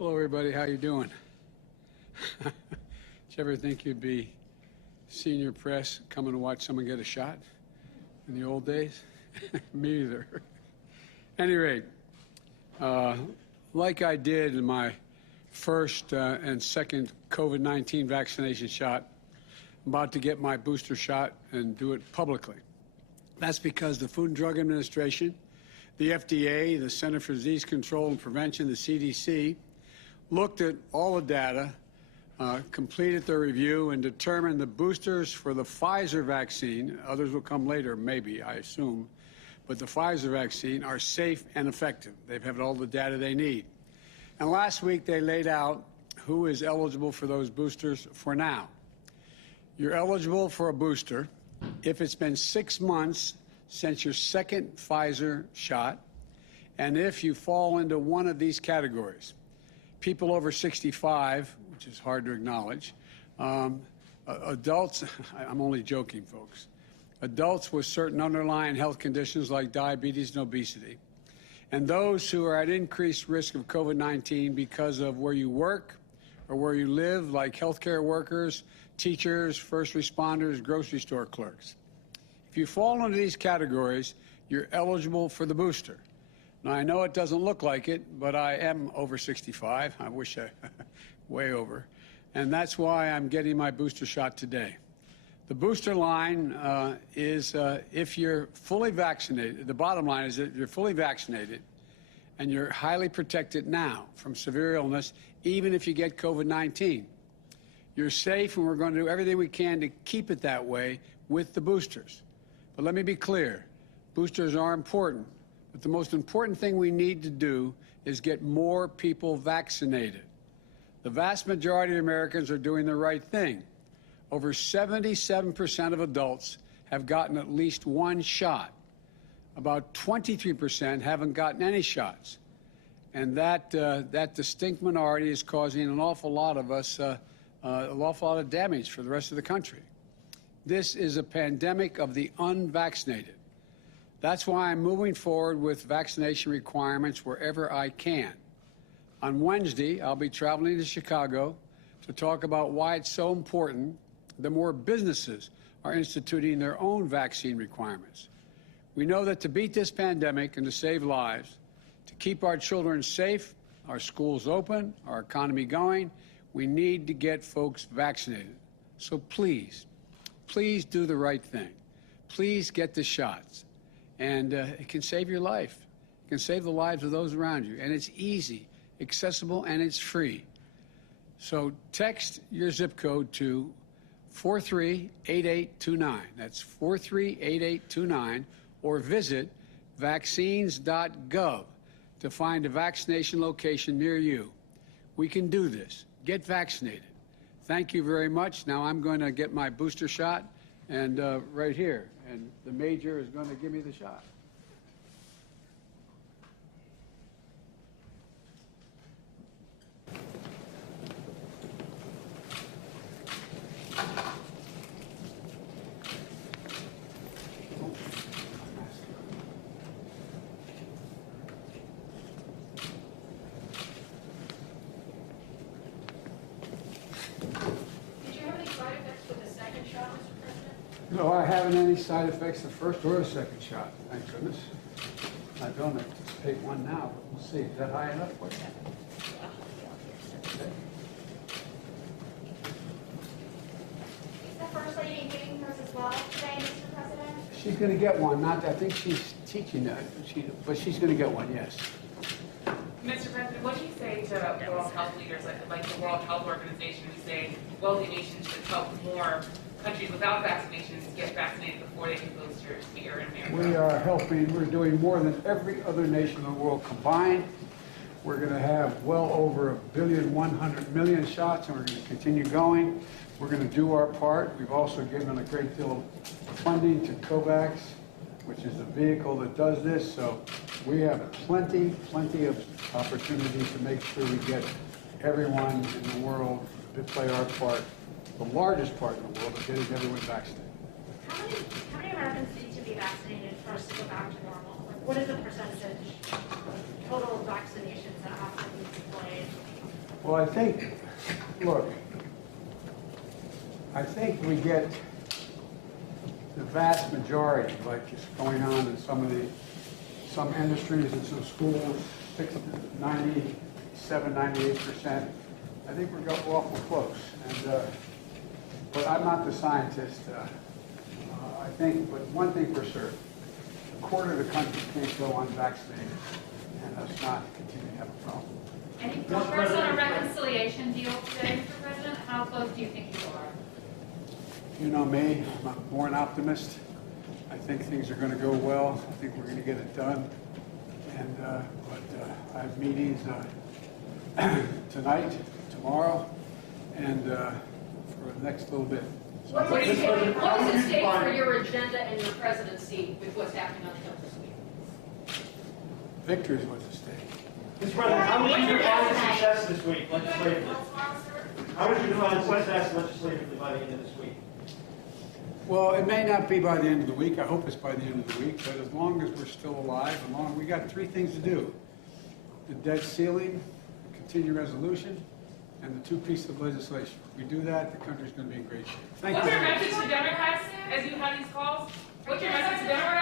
Hello, everybody. How you doing? Did you ever think you'd be senior press coming to watch someone get a shot in the old days? Me either. At any rate, like I did in my first and second COVID-19 vaccination shot, I'm about to get my booster shot and do it publicly. That's because the Food and Drug Administration, the FDA, the Center for Disease Control and Prevention, the CDC, looked at all the data, completed their review, and determined the boosters for the Pfizer vaccine, others will come later, maybe, I assume, but the Pfizer vaccine are safe and effective. They've had all the data they need. And last week they laid out who is eligible for those boosters for now. You're eligible for a booster if it's been 6 months since your second Pfizer shot, and if you fall into one of these categories. People over 65, which is hard to acknowledge, adults, I'm only joking, folks, adults with certain underlying health conditions like diabetes and obesity, and those who are at increased risk of COVID-19 because of where you work or where you live, like healthcare workers, teachers, first responders, grocery store clerks. If you fall into these categories, you're eligible for the booster. Now, I know it doesn't look like it, but I am over 65. I wish I way over. And that's why I'm getting my booster shot today. The booster line is if you're fully vaccinated. The bottom line is that you're fully vaccinated and you're highly protected now from severe illness, even if you get COVID-19. You're safe, and we're going to do everything we can to keep it that way with the boosters. But let me be clear, boosters are important. But the most important thing we need to do is get more people vaccinated. The vast majority of Americans are doing the right thing. Over 77% of adults have gotten at least one shot. About 23% haven't gotten any shots. And that distinct minority is causing an awful lot of us, an awful lot of damage for the rest of the country. This is a pandemic of the unvaccinated. That's why I'm moving forward with vaccination requirements wherever I can. On Wednesday, I'll be traveling to Chicago to talk about why it's so important that more businesses are instituting their own vaccine requirements. We know that to beat this pandemic and to save lives, to keep our children safe, our schools open, our economy going, we need to get folks vaccinated. So please, please do the right thing. Please get the shots. And it can save your life. It can save the lives of those around you. And it's easy, accessible, and it's free. So text your zip code to 438829. That's 438829. Or visit vaccines.gov to find a vaccination location near you. We can do this. Get vaccinated. Thank you very much. Now I'm going to get my booster shot, and right here. And the major is going to give me the shot. No, I haven't any side effects the first or the second shot, thank goodness. I don't anticipate one now, but we'll see. Is that high enough for you? Okay. Is the First Lady giving hers as well today, Mr. President? She's going to get one. Not, I think she's teaching that, but she's going to get one, yes. Mr. President, what do you say to world health leaders like the World Health Organization who say wealthy nations should help more countries without vaccinations get vaccinated before they can boosters here in America? We are helping. We're doing more than every other nation in the world combined. We're going to have well over 1,100,000,000 shots, and we're going to continue going. We're going to do our part. We've also given a great deal of funding to COVAX, which is a vehicle that does this. So we have plenty of opportunities to make sure we get everyone in the world to play our part, the largest part in the world of getting everyone vaccinated. How many Americans need to be vaccinated for us to go back to normal? Like, what is the percentage of total vaccinations that have to be deployed Well, I think, look, I think we get the vast majority, like is going on in some industries and some schools, 97, 98%. I think we're awful close. And, but I'm not the scientist. I think, but one thing for certain, a quarter of the country can't go unvaccinated, and us not continue to have a problem. Any progress on a reconciliation deal today, Mr. President? How close do you think you are? You know me, I'm more an optimist. I think things are going to go well. I think we're going to get it done. And I have meetings tonight, tomorrow, and for the next little bit. What is at stake for your agenda and your presidency with what's happening on the Hill this week? Victory is what's at stake. Mr. President, how would you define success this week legislatively? How would you define success legislatively by the end of this week? Well, it may not be by the end of the week. I hope it's by the end of the week. But as long as we're still alive, we got three things to do: the debt ceiling, continuing resolution, and the two pieces of legislation. If we do that, the country's going to be in great shape. Thank What's you. your message to Democrats as you have these calls? What's your message to Democrats?